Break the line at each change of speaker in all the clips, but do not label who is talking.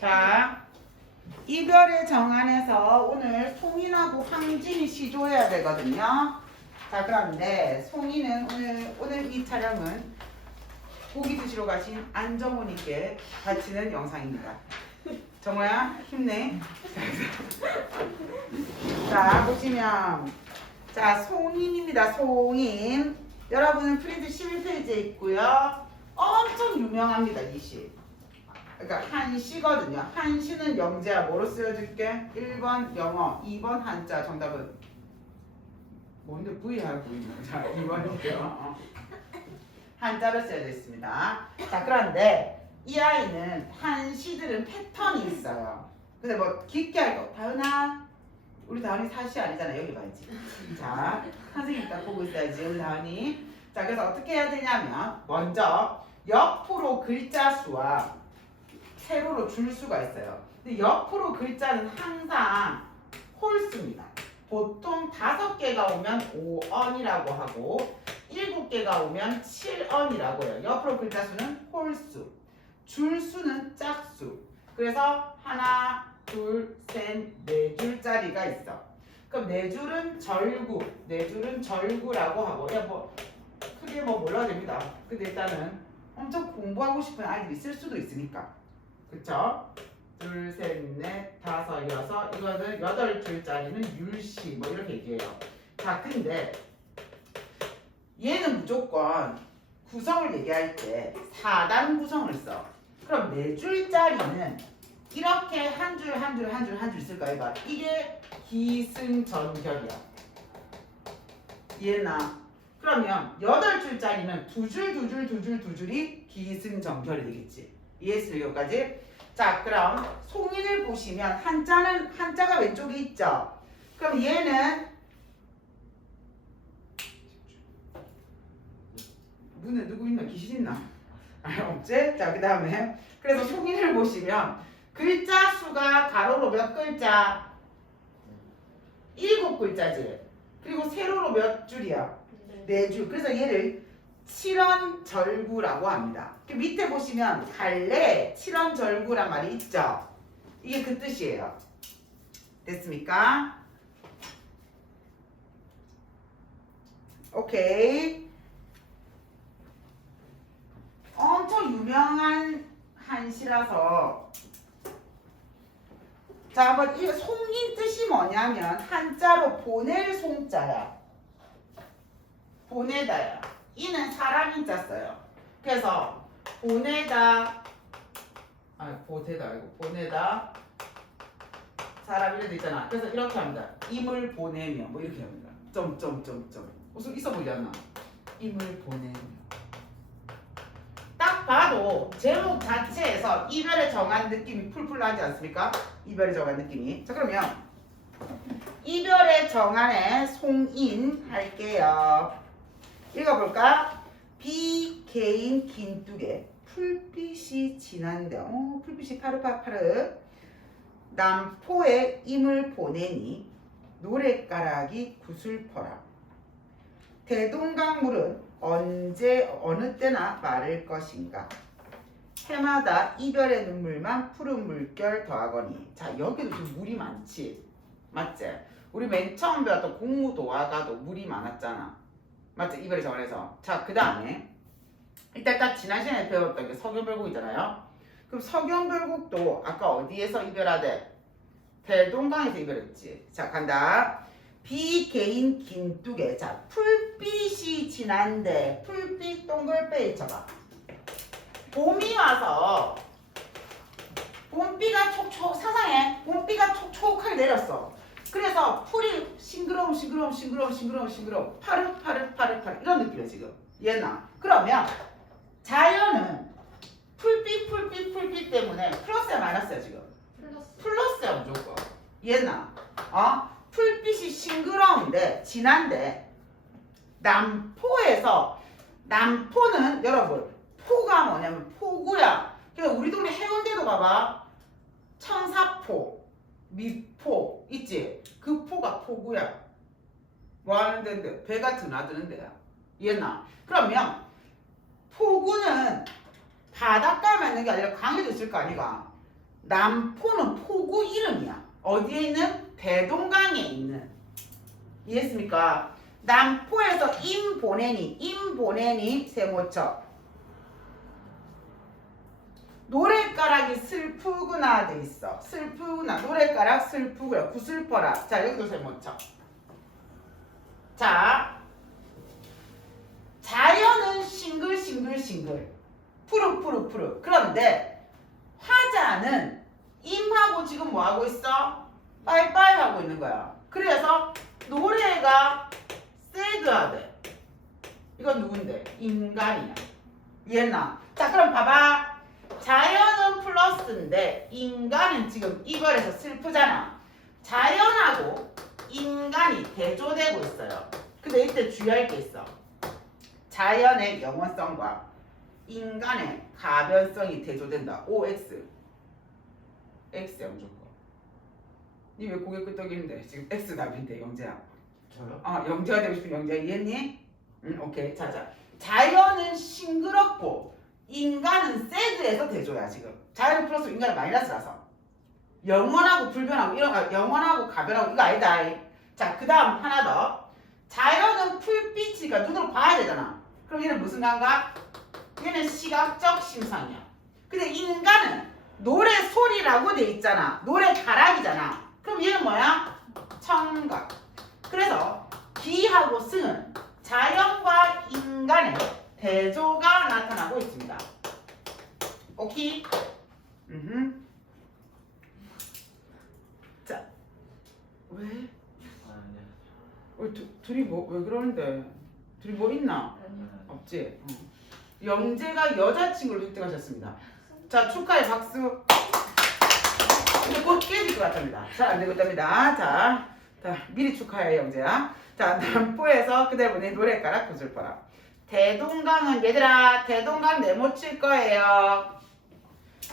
자, 이별의 정안에서 오늘 송인하고 황진이 시조해야 되거든요. 자, 그런데 송이는 오늘 오늘 이 촬영은 고기 드시러 가신 안정훈님께 바치는 영상입니다. 정호야 힘내. 자 보시면 자 송인입니다. 송인 여러분은 프린트 11페이지에 있고요. 엄청 유명합니다 이 시. 그러니까 한시거든요. 한시는 영재야 뭐로 쓰여줄게? 1번 영어, 2번 한자 정답은 뭔데 V하고 V는 자 2번이고요. 어. 한자로 쓰여져 있습니다. 자 그런데 이 아이는 한시들은 패턴이 있어요. 근데 뭐 깊게 알고 다은아 우리 다은이 사시 아니잖아 여기 봐야지. 자 선생님 딱 보고 있어야지 우리 다은이. 자 그래서 어떻게 해야 되냐면 먼저 옆으로 글자 수와 세로로 줄 수가 있어요. 근데 옆으로 글자는 항상 홀수입니다. 보통 다섯 개가 오면 5언이라고 하고 일곱 개가 오면 7언이라고 해요. 옆으로 글자 수는 홀수, 줄 수는 짝수. 그래서 하나, 둘, 셋, 네 줄짜리가 있어. 그럼 네 줄은 절구, 네 줄은 절구라고 하고 그냥 뭐 크게 뭐 몰라도 됩니다. 근데 일단은 엄청 공부하고 싶은 아이들이 있을 수도 있으니까. 그쵸? 둘, 셋, 넷, 다섯, 여섯 이거는 여덟 줄짜리는 율시 뭐 이렇게 얘기해요. 자, 근데 얘는 무조건 구성을 얘기할 때 4단 구성을 써. 그럼 네 줄짜리는 이렇게 한 줄 한 줄 한 줄 한 줄 쓸 거야. 이거. 이게 기승전결이야. 얘나 그러면 여덟 줄짜리는 두 줄 두 줄 두 줄 두 줄이 기승전결이 되겠지. 이해했어요 여기까지? 자 그럼 송인을 보시면 한자는 한자가 왼쪽에 있죠. 그럼 얘는 눈에 누구 있나 귀신 있나? 아 없지? 자 그 다음에 그래서 송인을 보시면 글자 수가 가로로 몇 글자? 일곱 글자지. 그리고 세로로 몇 줄이야? 네 줄. 그래서 얘를 칠원절구라고 합니다. 그 밑에 보시면 갈래 칠원절구란 말이 있죠. 이게 그 뜻이에요. 됐습니까? 오케이. 엄청 유명한 한시라서 자 한번 이 송인 뜻이 뭐냐면 한자로 보낼 송자야. 보내다야. 이는 사람 인자 써요. 그래서 보내다 아 보내다 아니고 보내다 사람 이래도 있잖아. 그래서 이렇게 합니다. 임을 보내며 뭐 이렇게 합니다. 점점점점 무슨 있어 보이지 않나? 임을 보내며 딱 봐도 제목 자체에서 이별의 정한 느낌이 풀풀 나지 않습니까? 이별의 정한 느낌이. 자 그러면 이별의 정한의 송인 할게요. 읽어볼까? 비 개인 긴뚝에. 풀빛이 진한데 어 풀빛이 파르파파르 남포에 임을 보내니 노랫가락이 구슬퍼라. 대동강물은 언제 어느 때나 마를 것인가. 해마다 이별의 눈물만 푸른 물결 더하거니. 자 여기도 지금 물이 많지? 맞지? 우리 맨 처음 배웠던 공무도화가도 물이 많았잖아 맞지? 이별의 정원에서. 자 그 다음에 일단 딱 지난 시간에 배웠던 게 석연별곡이잖아요. 그럼 석연별곡도 아까 어디에서 이별하대? 대동강에서 이별했지. 자 간다. 비개인 긴뚝에. 자 풀빛이 진한데 풀빛 동글빼 쳐봐 봄이 와서 봄비가 촉촉 사상해 봄비가 촉촉하게 내렸어 그래서 풀이 싱그러움 싱그러움 싱그러움 싱그러움 싱그러움. 파릇 파릇 파릇 파릇. 이런 느낌이야 지금. 얘나. 그러면 자연은 풀빛 풀빛 풀빛 때문에 플러스야 마이너스야 지금?
플러스.
플러스야 무조건. 얘나. 어? 풀빛이 싱그러운데 진한데 남포에서 남포는 여러분 포가 뭐냐면 포구야. 그러니까 우리 동네 해운대도 봐봐. 청사포 미포 있지 그 포가 포구야 뭐 하는 데인데 배가 드나드는 데야 얘나 그러면 포구는 바닷가에만 있는 게 아니라 강에도 있을 거 아니가 남포는 포구 이름이야. 어디에 있는? 대동강에 있는. 이해했습니까? 남포에서 임 보내니, 임 보내니 세모쳐. 노래가락이 슬프구나 돼 있어. 슬프구나. 노래가락 슬프고요. 구슬퍼라. 자, 여기도 세모쳐. 자, 자연은 싱글싱글싱글. 푸르푸르푸르. 그런데 화자는 임하고 지금 뭐 하고 있어? 빠이빠이 하고 있는 거야. 그래서 노래가 새드하대. 이건 누군데? 인간이야. 얘나. 자, 그럼 봐봐. 자연은 플러스인데 인간은 지금 이별에서 슬프잖아. 자연하고 인간이 대조되고 있어요. 근데 이때 주의할 게 있어. 자연의 영원성과 인간의 가변성이 대조된다. OX. X야 무조건. 니왜 고개 끄덕이는데? 지금 X 답인데 영재야.
저요?
아 영재가 되고 싶은 영재 이해했니? 응 오케이 자자. 자연은 싱그럽고 인간은 새드에서 대조야 지금. 자연은 플러스 인간은 마이너스라서. 영원하고 불변하고 이런 아, 영원하고 가변하고 이거 아니다. 자 그 다음 하나 더. 자연은 풀빛이니까 눈으로 봐야 되잖아. 그럼 얘는 무슨 감각? 얘는 시각적 심상이야. 근데 인간은 노래 소리라고 돼 있잖아. 노래 가락이잖아. 그럼 얘는 뭐야? 청각. 그래서 기하고 승은 자연과 인간의 대조가 나타나고 있습니다. 오케이? 음흠. 자, 왜? 왜 두, 둘이 뭐 왜 그러는데? 둘이 뭐 있나? 없지. 어. 영재가 여자친구를 획득하셨습니다. 자 축하해 박수. 이제 곧 깨질 것 같습니다. 잘안 되겠답니다. 자, 자 미리 축하해 영재야. 자 남포에서 그대로 보내 노래 가락 구슬퍼라. 대동강은 얘들아 대동강 네모 칠 거예요.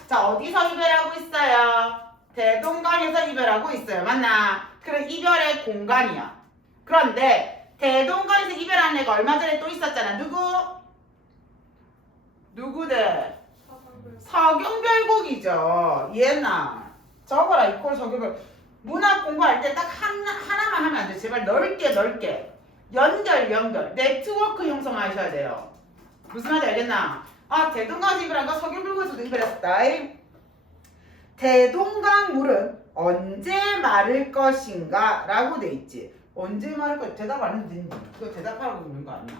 자 어디서 이별하고 있어요? 대동강에서 이별하고 있어요. 맞나? 그럼 이별의 공간이야. 그런데 대동강에서 이별한 애가 얼마 전에 또 있었잖아. 누구? 누구들? 서경별곡이죠. 얘나 적어라 이퀄 서경별. 문학 공부할 때 딱 하나만 하면 안 돼. 제발 넓게 넓게. 연결 연결. 네트워크 형성하셔야 돼요. 무슨 말인지 알겠나? 아 대동강 이별한가 서경별곡에서도 이별했다. 대동강 물은 언제 마를 것인가? 라고 돼 있지. 언제 마를 것 대답 안 해도 되니? 그거 대답하라고 있는 거 아니야?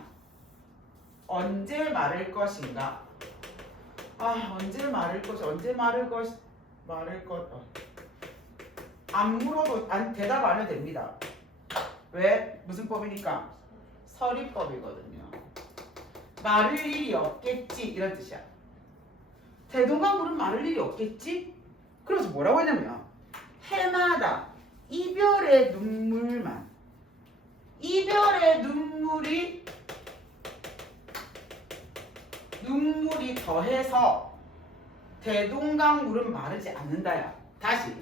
언제 마를 것인가? 아 언제 마를 것 언제 마를 것 마를 것 어. 안 물어도 안 대답 안 해도 됩니다. 왜 무슨 법이니까 서리법이거든요. 마를 일이 없겠지 이런 뜻이야. 대동강물은 마를 일이 없겠지? 그래서 뭐라고 하냐면 해마다 이별의 눈물만 이별의 눈물이 눈물이 더해서 대동강물은 마르지 않는다야. 다시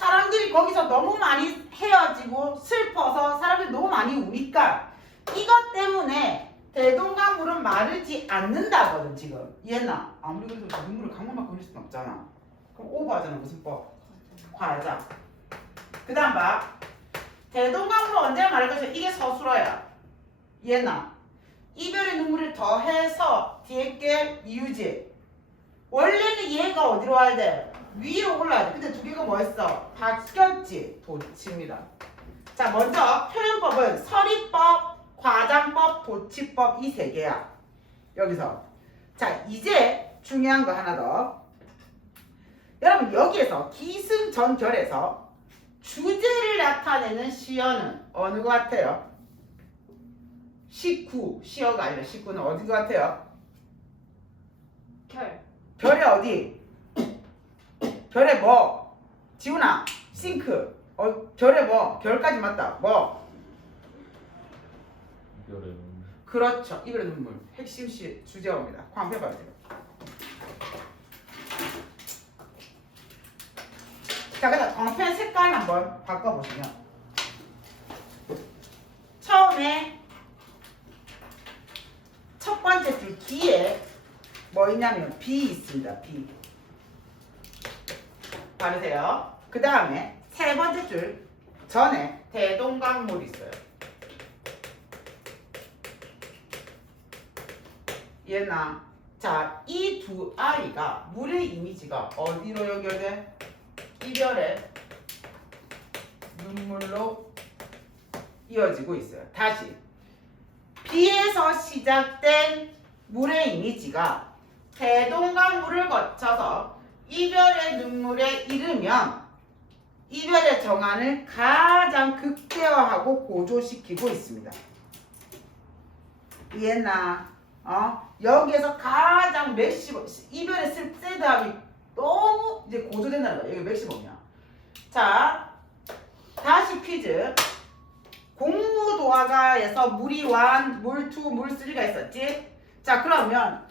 사람들이 거기서 너무 많이 헤어지고 슬퍼서 사람들이 너무 많이 우니까 이것 때문에 대동강물은 마르지 않는다거든 지금. 이해나. 아무리 그래도 눈물을 강물만 흘릴 수는 없잖아. 그럼 오버하잖아 무슨 법? 과자. 그 다음 봐. 대동강물은 언제 마를 것이야 이게 서술어야. 이해나. 이별의 눈물을 더해서 뒤에 게 이유지. 원래는 얘가 어디로 와야 돼? 위로 올라야 돼. 근데 두 개가 뭐였어? 바뀌었지. 도치입니다. 자, 먼저 표현법은 서리법, 과장법, 도치법 이 세 개야. 여기서. 자, 이제 중요한 거 하나 더. 여러분 여기에서 기승전결에서 주제를 나타내는 시어는 어느 것 같아요? 19, 시어가 아니라 19는 어디 것 같아요?
결.
별의 어디? 별의 뭐? 지훈아, 싱크. 어, 별의 뭐? 별까지 맞다. 뭐?
이별의
그렇죠. 이별의 눈물. 핵심 시 주제어입니다. 한번 해봐야 돼요. 자, 그다음 광펜 색깔 한번 바꿔보시면 처음에 첫 번째 줄 뒤에 뭐 있냐면 B 있습니다. B. 바르세요. 그 다음에 세 번째 줄 전에 대동강물 있어요. 얘나 자, 이 두 아이가 물의 이미지가 어디로 연결돼? 이별의 눈물로 이어지고 있어요. 다시 B에서 시작된 물의 이미지가 대동강 물을 거쳐서 이별의 눈물에 이르면 이별의 정안을 가장 극대화하고 고조시키고 있습니다. 이해나? 어? 여기에서 가장 맥시멈 이별의 쓸데함이 너무 이제 고조된다는 거야. 여기 맥시멈이야. 자, 다시 퀴즈. 공무도화가에서 물이 완, 물투, 물쓰리가 있었지? 자, 그러면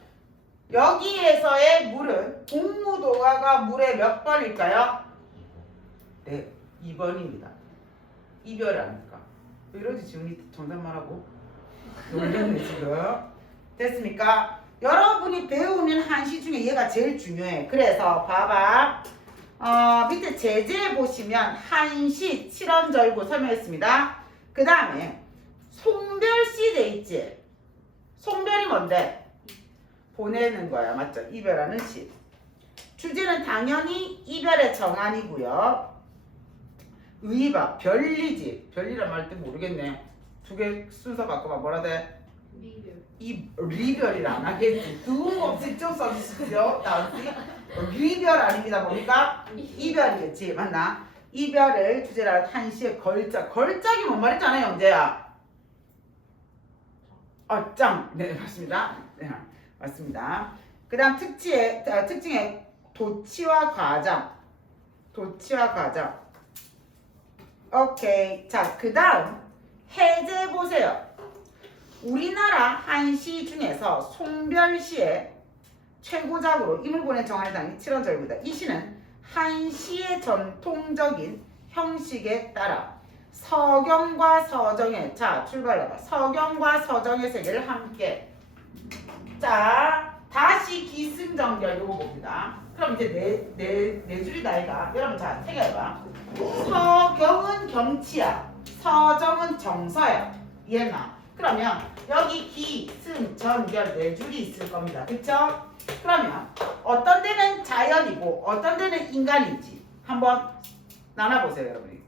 여기에서의 물은 공무도화가 물의 몇 번일까요? 네, 2번입니다. 이별 아닙니까? 왜 이러지 지금 정답 말하고? 놀렸네 지금. 됐습니까? 여러분이 배우는 한시 중에 얘가 제일 중요해. 그래서 봐봐. 어, 밑에 제재 보시면 한시, 칠원절구 설명했습니다. 그 다음에 송별시 돼 있지? 송별이 뭔데? 보내는 거야. 맞죠? 이별하는 시. 주제는 당연히 이별의 정안이고요. 의바, 별리지. 별리란 말때 모르겠네. 두 개 순서 바꿔봐. 뭐라 돼?
리뷰.
이 리별이라 안 하겠지. 뜬금없이 좀 써주십시오. 다음지 리별 아닙니다. 뭡니까? 이별이겠지. 맞나? 이별을 주제로 한 한시에 걸작. 걸작이 뭔 말이잖아요, 영재야. 어, 짱. 네, 맞습니다. 네, 맞습니다. 그 다음 특징에, 아, 특징에 도치와 과장. 도치와 과장. 오케이. 자, 그 다음 해제 보세요. 우리나라 한시 중에서 송별시의 최고작으로 이물본의 정한의 당이 7원절구다. 이 시는 한시의 전통적인 형식에 따라 서경과 서정의 자 출발해봐. 서경과 서정의 세계를 함께 자 다시 기승전결 요거 봅니다. 그럼 이제 네 네 네 줄이다 이가 여러분 자 생각해봐. 서경은 경치야. 서정은 정서야. 이해나? 그러면 여기 기, 승, 전, 결 네 줄이 있을 겁니다. 그쵸? 그러면 어떤 데는 자연이고 어떤 데는 인간인지 한번 나눠보세요 여러분이.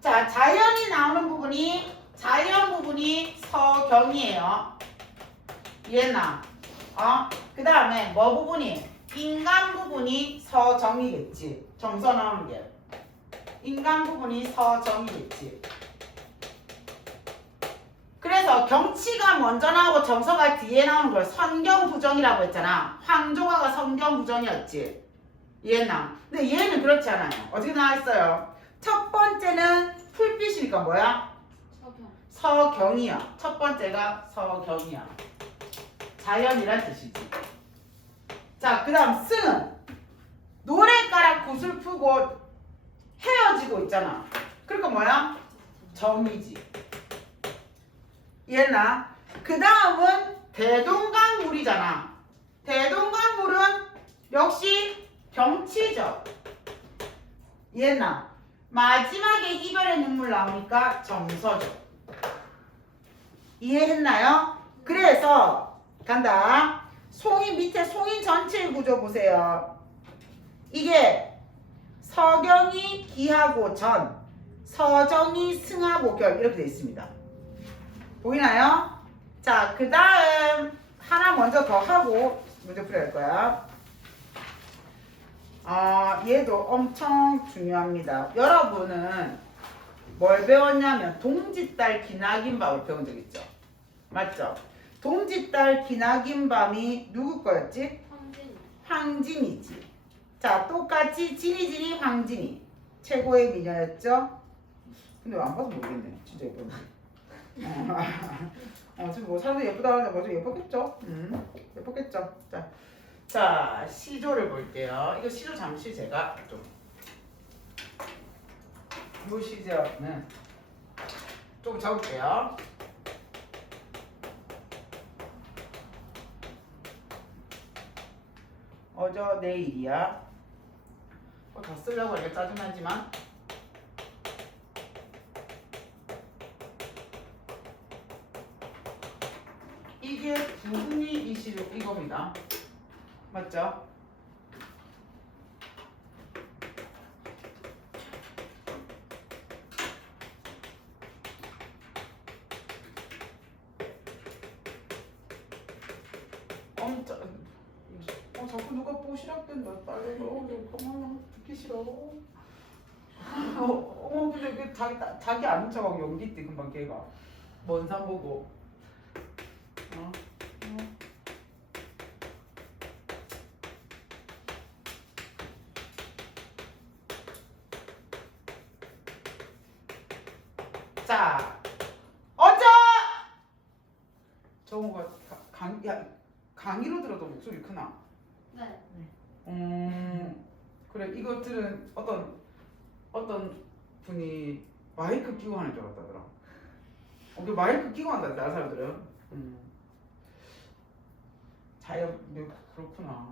자 자연이 나오는 부분이 자연 부분이 서경이에요. 이해나? 어? 그 다음에 뭐 부분이? 인간 부분이 서정이겠지. 정서 나오는 게. 인간 부분이 서정이겠지. 그래서 경치가 먼저 나오고 정서가 뒤에 나오는 걸 선경부정이라고 했잖아. 황조가가 선경부정이었지. 이해나? 근데 얘는 그렇지 않아요. 어떻게 나와있어요? 첫 번째는 풀빛이니까 뭐야?
서경.
서경이야. 첫 번째가 서경이야. 자연이란 뜻이지. 자, 그 다음 승은 노래가락 푸고 헤어지고 있잖아. 그러니까 뭐야? 정이지. 이해나? 그 다음은 대동강물이잖아. 대동강물은 역시 경치죠. 이해나? 마지막에 이별의 눈물 나오니까 정서죠. 이해했나요? 그래서 간다. 송이 밑에 송이 전체 구조 보세요. 이게 서경이 기하고 전, 서정이 승하고 결 이렇게 되어 있습니다. 보이나요? 자, 그 다음 하나 먼저 더 하고 문제 풀어야 할 거야. 아, 얘도 엄청 중요합니다. 여러분은 뭘 배웠냐면 동짓달 기나긴밤을 배운 적 있죠? 맞죠? 동짓달 기나긴 밤이 누구 거였지?
황진.
황진이지. 자, 똑같이 진이진이 황진이 최고의 미녀였죠? 근데 안 봐서 모르겠네. 진짜 예쁜데. 어, 지금 뭐 사람들이 예쁘다 하는데 뭐좀 예뻤겠죠? 음, 예뻤겠죠? 자, 자 시조를 볼게요. 이거 시조 잠시 제가 좀. 이 시조는 좀 적을게요. 어저 내일이야. 어, 다 쓰려고 하니까 짜증나지만 이게 부분이 이시로 이겁니다. 맞죠? 자기 따- 자기 아는 척하고 연기 있대 금방 걔가 먼산 보고 어? 어. 자 어쩌 정우가 가- 강, 야, 강의로 들어도 목소리 크나?
네.
음 그래 이것들은 어떤 어떤 분이 마이크 끼고 하는 줄 알았다더라. 어, 그 마이크 끼고 한다 다른 사람들은. 음. 자연 네, 그렇구나.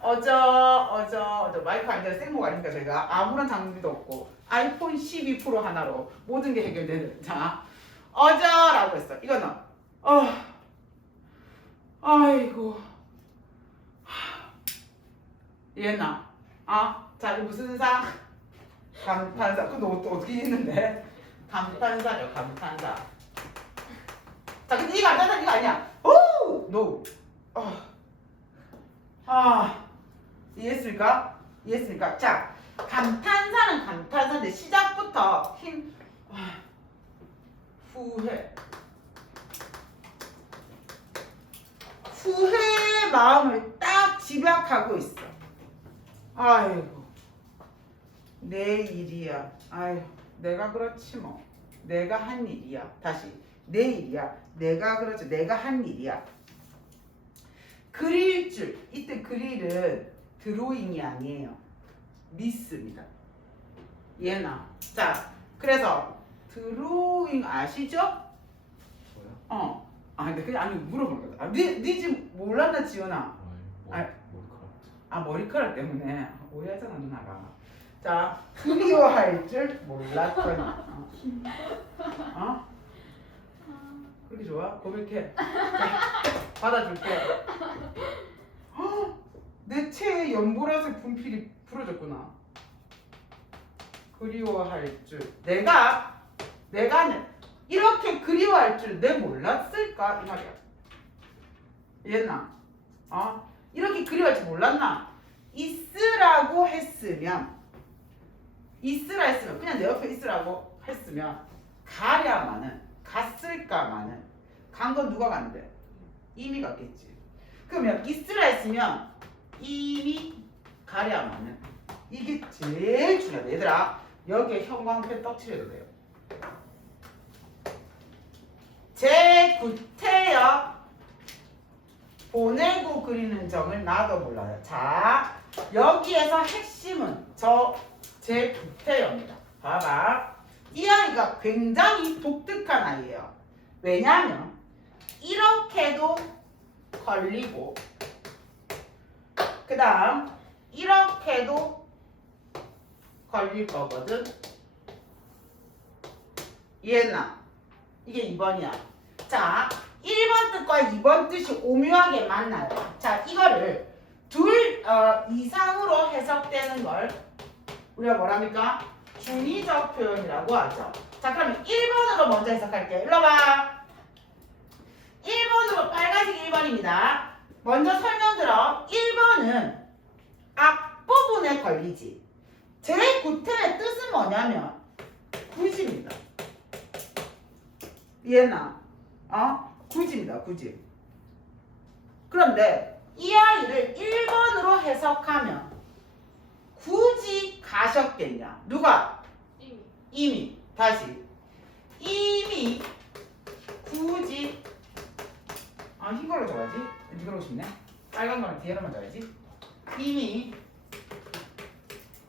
어저 어저 어저 마이크 안 되는 생목 아닙니까 저희가 아무런 장비도 없고 아이폰 12 프로 하나로 모든 게 해결되는 자 어저라고 했어 이거는 어 아이고 이해했나? 아, 자, 이 무슨 사? 감탄사. 그너 또 어떻게 했는데? 감탄사죠, 감탄사. 자, 근데 이거 안 된다, 이거 아니야. 오! 노. 아, 아, 이해했습니까? 이해했습니까? 자, 감탄사는 감탄사인데 시작부터 힘, 아, 후회. 후회의 마음을 딱 집약하고 있어. 아이고 내 일이야 아유 내가 그렇지 뭐 내가 한 일이야 다시 내 일이야 내가 그렇지 내가 한 일이야 그릴 줄 이때 그릴은 드로잉이 아니에요 미스입니다 얘나 자 그래서 드로잉 아시죠?
뭐야?
어. 아 근데 그냥 아니 물어보는 거다. 아, 니, 니 지금 몰랐나 지연아?
아. 뭐 머리카락
아 머리카락 때문에 오해하잖아 누나가 자 그리워할 줄 몰랐더니 어? 어? 그렇게 좋아? 고백해 자, 받아줄게 헉, 내 체에 연보라색 분필이 부러졌구나 그리워할 줄 내가 내가는 이렇게 그리워할 줄 내 몰랐을까 이 말이야 이해했나? 어? 이렇게 그리워할 줄 몰랐나? 있으라고 했으면 있으라 했으면 그냥 내 옆에 있으라고 했으면 가랴마는 갔을까마는 간 건 누가 간대? 이미 갔겠지. 그러면 있으라 했으면 이미 가랴마는 이게 제일 중요하다. 얘들아 여기에 형광펜 떡칠해도 돼요. 제 구태여 보내고 그리는 점을 나도 몰라요. 자, 여기에서 핵심은 저 제 구태여입니다. 봐봐. 이 아이가 굉장히 독특한 아이예요. 왜냐하면 이렇게도 걸리고 그 다음 이렇게도 걸릴 거거든. 이해했나? 이게 2번이야. 자, 1번 뜻과 2번 뜻이 오묘하게 만나요. 자, 이거를 둘 어, 이상으로 해석되는 걸 우리가 뭐랍니까? 중의적 표현이라고 하죠. 자, 그러면 1번으로 먼저 해석할게요. 일로 봐. 1번으로 빨간색 1번입니다. 먼저 설명 들어. 1번은 앞부분에 걸리지. 제 구템의 뜻은 뭐냐면 굳입니다. 이해나? 어? 굳입니다. 굳이. 그런데 이 아이를 1번으로 해석하면 굳이 가셨겠냐? 누가?
이미.
이미. 다시. 이미 굳이 아 이걸로 줘야지. 이걸로 싶네. 빨간 거는 뒤에로만 줘야지. 이미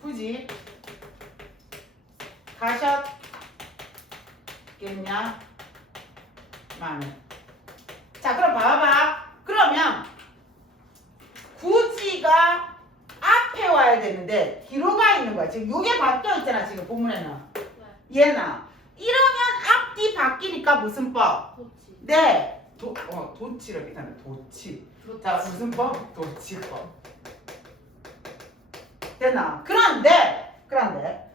굳이 가셨겠냐? 마는. 자 그럼 봐봐. 그러면 굳이가 와야 가야 되는데 뒤로 가 있는 거야. 지금 요게 바뀌어 있잖아. 지금 본문에는. 얘나. 이러면 앞뒤 바뀌니까 무슨 법?
도치.
네. 도, 어, 도치를 일단 도치. 자, 무슨 법? 도치법. 됐나? 그런데, 그런데,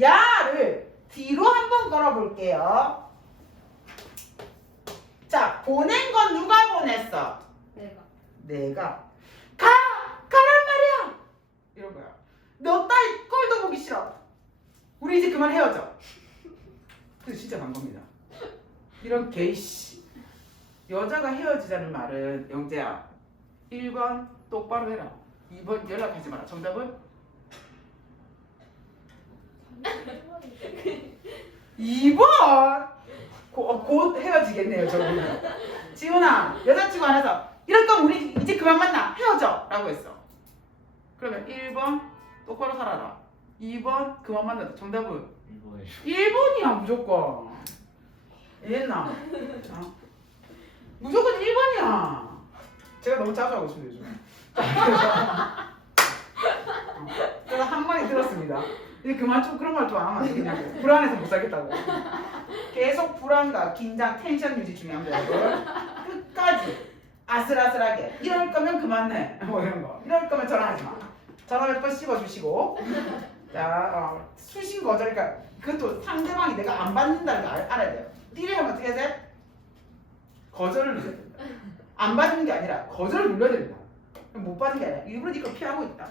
야를 뒤로 한번 걸어볼게요. 자, 보낸 건 누가 보냈어?
내가.
내가. 가! 이런 거야. 너 딸 꼴도 보기 싫어. 우리 이제 그만 헤어져. 그래서 진짜 간 겁니다. 이런 개이씨. 여자가 헤어지자는 말은 영재야. 1번 똑바로 해라. 2번 연락하지 마라. 정답은 2번. 고, 어, 곧 헤어지겠네요, 저분은. 지훈아, 여자친구 안에서 이럴 거면 우리 이제 그만 만나. 헤어져. 라고 했어. 그러면 1번 똑바로 살아라. 2번 그만 만나. 정답은
이거에
1번이야 무조건. 이해했나? 어? 무조건 1번이야. 제가 너무 자주 하고 있습니다 요즘. 어, 제가 한 마디 들었습니다. 이제 그만 좀 그런 말 좀 안 하면 안 되겠냐고. 불안해서 못 살겠다고. 계속 불안과 긴장 텐션 유지 중요합니다 여러분 끝까지 아슬아슬하게. 이럴 거면 그만해. 뭐 이런 거. 이럴 거면 전화하지 마 전화 몇번 씹어주시고 자, 어, 수신 거절, 그러니까 그것도 상대방이 내가 안 받는다는 걸 알, 알아야 돼요. 띠를 하면 어떻게 해야 돼? 거절을 눌러야 됩니다. 안 받는 게 아니라 거절을 눌러야 됩니다. 못 받는 게 아니라 일부러 니거 피하고 있다.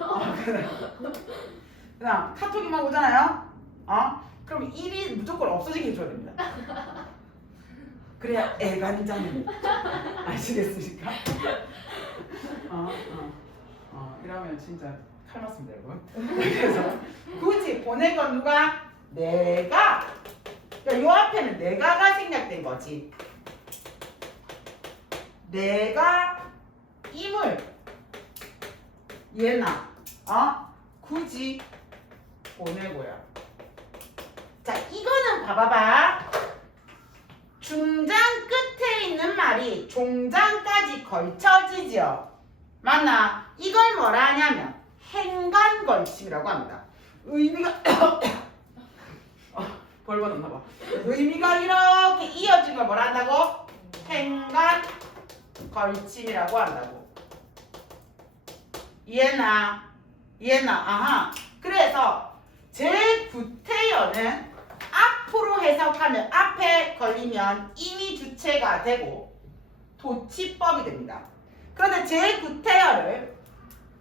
어, 그래. 그냥 카톡이만 오잖아요. 어? 그럼 일이 무조건 없어지게 해줘야 됩니다. 그래야 애간장이 아시겠습니까? 어, 어, 어, 이러면 진짜 칼 맞습니다, 여러분. 그래서 굳이 보낸 건 누가? 내가. 그러니까 요 앞에는 내가가 생략된 거지. 내가 임을 얘나 어 굳이 보내고요. 자 이거는 봐봐봐. 중장 끝에 있는 말이 종장까지 걸쳐지죠. 맞나? 이걸 뭐라 하냐면 행간걸침이라고 합니다. 의미가 어, 벌 받았나 봐. 의미가 이렇게 이어진 걸 뭐라 한다고? 행간걸침이라고 한다고. 이해나? 이해나? 아하. 그래서 제 구태여는 앞으로 해석하면 앞에 걸리면 이미 주체가 되고 도치법이 됩니다. 그런데 제 구태여를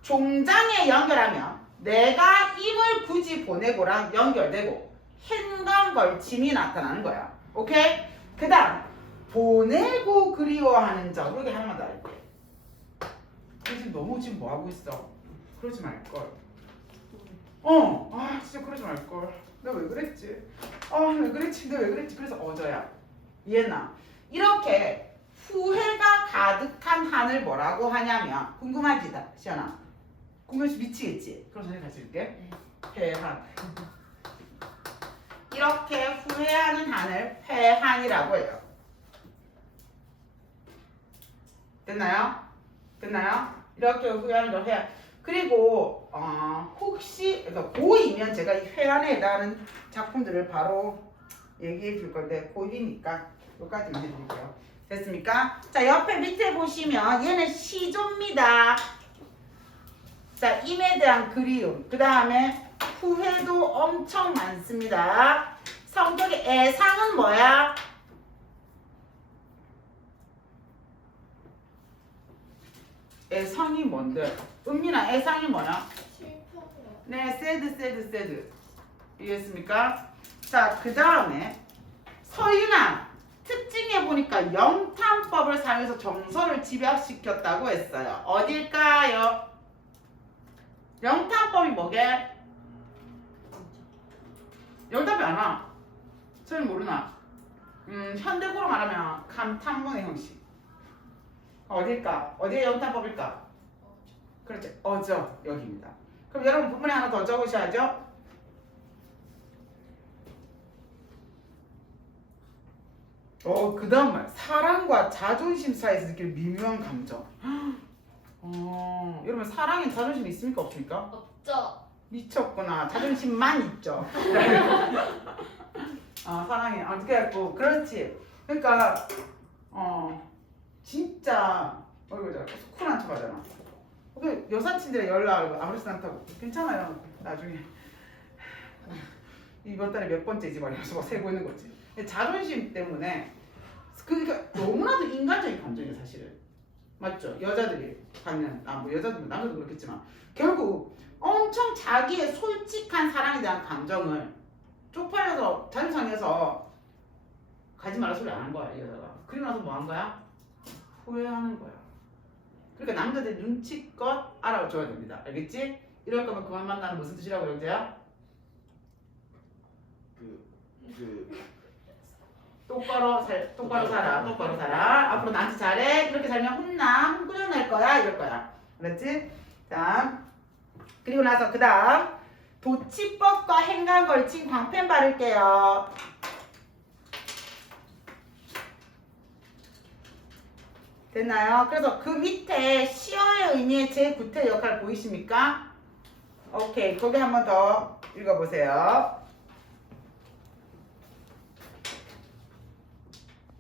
종장에 연결하면 내가 임을 굳이 보내고랑 연결되고 행간 걸침이 나타나는 거야. 오케이? 그 다음 보내고 그리워하는 점 여기 하나만 더 할게. 너 지금 너무 지금 뭐 하고 있어? 그러지 말걸. 어, 아 진짜 그러지 말걸. 내가 왜 그랬지? 아 왜 그랬지? 내가 왜 그랬지? 그래서 어저야. 이해나? 이렇게 후회가 가득한 한을 뭐라고 하냐면 궁금하지, 다 시연아? 궁금해서 미치겠지? 그럼 선생님 같이 줄게. 회한. 이렇게 후회하는 한을 회한이라고 해요. 됐나요? 됐나요? 이렇게 후회하는 걸 회한. 그리고 어, 혹시 그러니까 고2면 제가 이 회한에 해당하는 작품들을 바로 얘기해 줄 건데 고1이니까 여기까지만 해드릴게요. 됐습니까? 자 옆에 밑에 보시면 얘는 시조입니다. 자 임에 대한 그리움 그 다음에 후회도 엄청 많습니다. 성격의 애상은 뭐야? 애상이 뭔데? 은민아 애상이 뭐야? 네, 세드, 세드, 세드. 이해했습니까? 자, 그 다음에 서윤아 특징에 보니까 영탄법을 사용해서 정서를 집약시켰다고 했어요. 어딜까요? 영탄법이 뭐게? 영탄이 안 와. 서윤 모르나? 음, 현대구로 말하면 감탄문의 형식. 어딜까? 어디에 영탄법일까? 그렇지. 어저 여기입니다. 그럼 여러분 부분에 하나 더 적으셔야죠. 어, 그 다음 말. 사랑과 자존심 사이에서 느낄 미묘한 감정. 어, 여러분 사랑엔 자존심 있습니까 없습니까?
없죠.
미쳤구나. 자존심만 있죠. 아 사랑해. 어떻게 했고 그렇지. 그러니까 어 진짜 어이구 저 쿨한 척 하잖아. 그 여사친들의 연락을 아무렇지 않다고 괜찮아요. 나중에 이번 달에 몇 번째지 말이면서 막 세고 있는 거지. 자존심 때문에 그러니까 너무나도 인간적인 감정이에요 사실은. 맞죠? 여자들이 갖는 아뭐 여자들 남자도 그렇겠지만 결국 엄청 자기의 솔직한 사랑에 대한 감정을 쪽팔려서 자존상에서 가지 말라 소리 안 한 거야 이 여자가 그리고 나서 뭐 한 거야? 후회하는 거야 그러니까 남자들 눈치껏 알아줘야 됩니다 알겠지? 이럴 거면 그만 만나는 무슨 뜻이라고 영재야?
그, 그,
똑바로 살 똑바로 살아 똑바로 살아. 앞으로 나한테 잘해. 그렇게 살면 혼나 혼꾸려낼 거야. 이럴 거야. 알았지? 자 그리고 나서 그 다음. 도치법과 행간 걸친 광펜 바를게요. 됐나요? 그래서 그 밑에 시어의 의미의 제 구태 역할 보이십니까? 오케이. 거기 한번 더 읽어보세요